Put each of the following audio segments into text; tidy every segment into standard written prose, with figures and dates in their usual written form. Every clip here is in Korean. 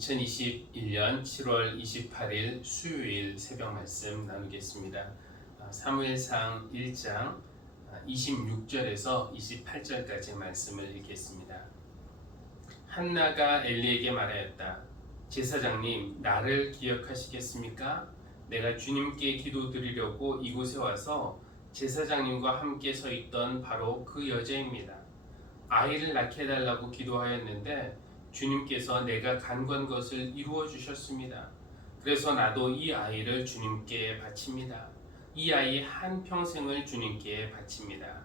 2021년 7월 28일 수요일 새벽 말씀 나누겠습니다. 사무엘상 1장 26절에서 28절까지 말씀을 읽겠습니다. 한나가 엘리에게 말하였다. 제사장님, 나를 기억하시겠습니까? 내가 주님께 기도드리려고 이곳에 와서 제사장님과 함께 서 있던 바로 그 여자입니다. 아이를 낳게 해달라고 기도하였는데 주님께서 내가 간구한 것을 이루어 주셨습니다. 그래서 나도 이 아이를 주님께 바칩니다. 이 아이의 한평생을 주님께 바칩니다.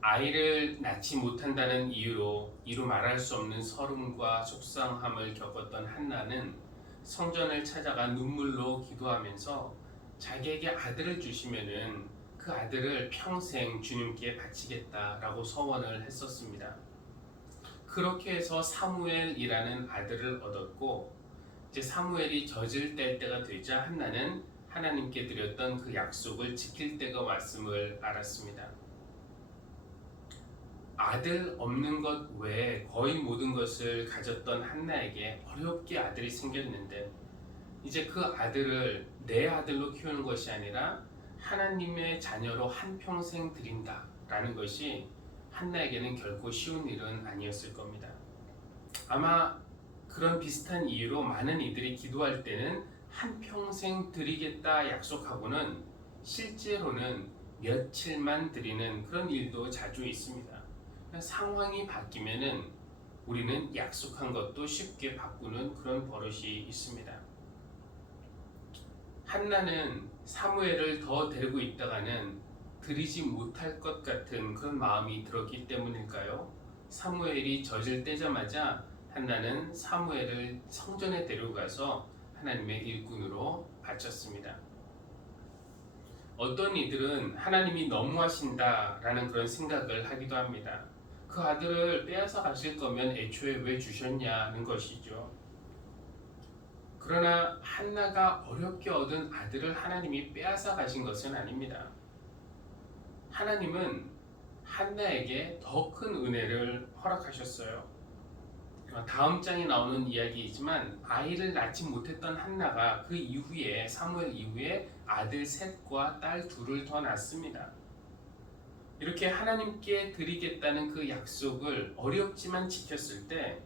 아이를 낳지 못한다는 이유로 이루 말할 수 없는 서름과 속상함을 겪었던 한나는 성전을 찾아가 눈물로 기도하면서 자기에게 아들을 주시면은 그 아들을 평생 주님께 바치겠다라고 서원을 했었습니다. 그렇게 해서 사무엘이라는 아들을 얻었고, 이제 사무엘이 젖을 뗄 때가 되자 한나는 하나님께 드렸던 그 약속을 지킬 때가 왔음을 알았습니다. 아들 없는 것 외에 거의 모든 것을 가졌던 한나에게 어렵게 아들이 생겼는데, 이제 그 아들을 내 아들로 키우는 것이 아니라 하나님의 자녀로 한평생 드린다라는 것이 한나에게는 결코 쉬운 일은 아니었을 겁니다. 아마 그런 비슷한 이유로 많은 이들이 기도할 때는 한평생 드리겠다 약속하고는 실제로는 며칠만 드리는 그런 일도 자주 있습니다. 상황이 바뀌면은 우리는 약속한 것도 쉽게 바꾸는 그런 버릇이 있습니다. 한나는 사무엘을 더 데리고 있다가는 드리지 못할 것 같은 그런 마음이 들었기 때문일까요? 사무엘이 젖을 떼자마자 한나는 사무엘을 성전에 데려가서 하나님의 일꾼으로 바쳤습니다. 어떤 이들은 하나님이 너무하신다라는 그런 생각을 하기도 합니다. 그 아들을 빼앗아 가실 거면 애초에 왜 주셨냐는 것이죠. 그러나 한나가 어렵게 얻은 아들을 하나님이 빼앗아 가신 것은 아닙니다. 하나님은 한나에게 더 큰 은혜를 허락하셨어요. 다음 장에 나오는 이야기이지만 아이를 낳지 못했던 한나가 그 이후에 사무엘 이후에 아들 셋과 딸 둘을 더 낳습니다. 이렇게 하나님께 드리겠다는 그 약속을 어렵지만 지켰을 때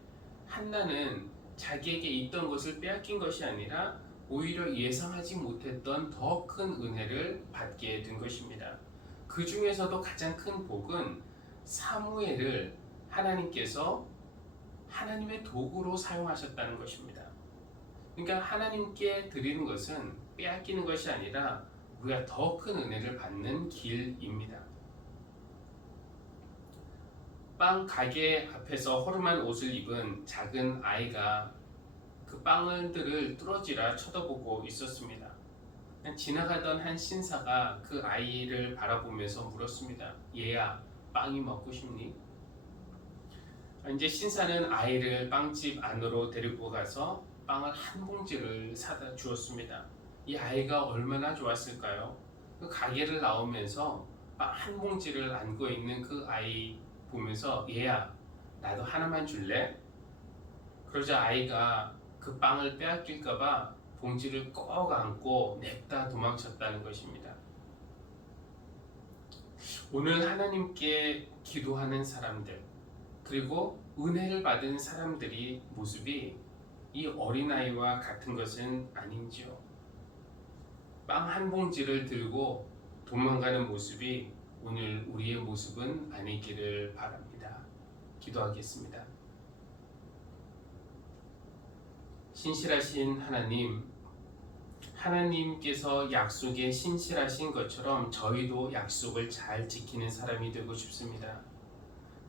한나는 자기에게 있던 것을 빼앗긴 것이 아니라 오히려 예상하지 못했던 더 큰 은혜를 받게 된 것입니다. 그 중에서도 가장 큰 복은 사무엘을 하나님께서 하나님의 도구로 사용하셨다는 것입니다. 그러니까 하나님께 드리는 것은 빼앗기는 것이 아니라 우리가 더 큰 은혜를 받는 길입니다. 빵 가게 앞에서 허름한 옷을 입은 작은 아이가 그 빵들을 뚫어지라 쳐다보고 있었습니다. 지나가던 한 신사가 그 아이를 바라보면서 물었습니다. 얘야, 빵이 먹고 싶니? 이제 신사는 아이를 빵집 안으로 데리고 가서 빵을 한 봉지를 사다 주었습니다. 이 아이가 얼마나 좋았을까요? 그 가게를 나오면서 빵 한 봉지를 안고 있는 그 아이 보면서 얘야, 나도 하나만 줄래? 그러자 아이가 그 빵을 빼앗길까봐 봉지를 꼭 안고 냅다 도망쳤다는 것입니다. 오늘 하나님께 기도하는 사람들, 그리고 은혜를 받은 사람들이 모습이 이 어린아이와 같은 것은 아닌지요. 빵 한 봉지를 들고 도망가는 모습이 오늘 우리의 모습은 아니기를 바랍니다. 기도하겠습니다. 신실하신 하나님, 하나님께서 약속에 신실하신 것처럼 저희도 약속을 잘 지키는 사람이 되고 싶습니다.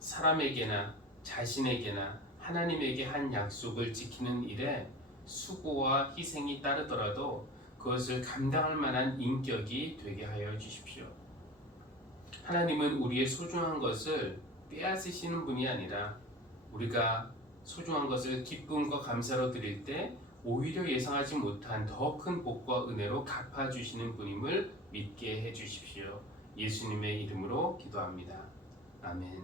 사람에게나 자신에게나 하나님에게 한 약속을 지키는 일에 수고와 희생이 따르더라도 그것을 감당할 만한 인격이 되게 하여 주십시오. 하나님은 우리의 소중한 것을 빼앗으시는 분이 아니라 우리가 소중한 것을 기쁨과 감사로 드릴 때 오히려 예상하지 못한 더 큰 복과 은혜로 갚아주시는 분임을 믿게 해주십시오. 예수님의 이름으로 기도합니다. 아멘.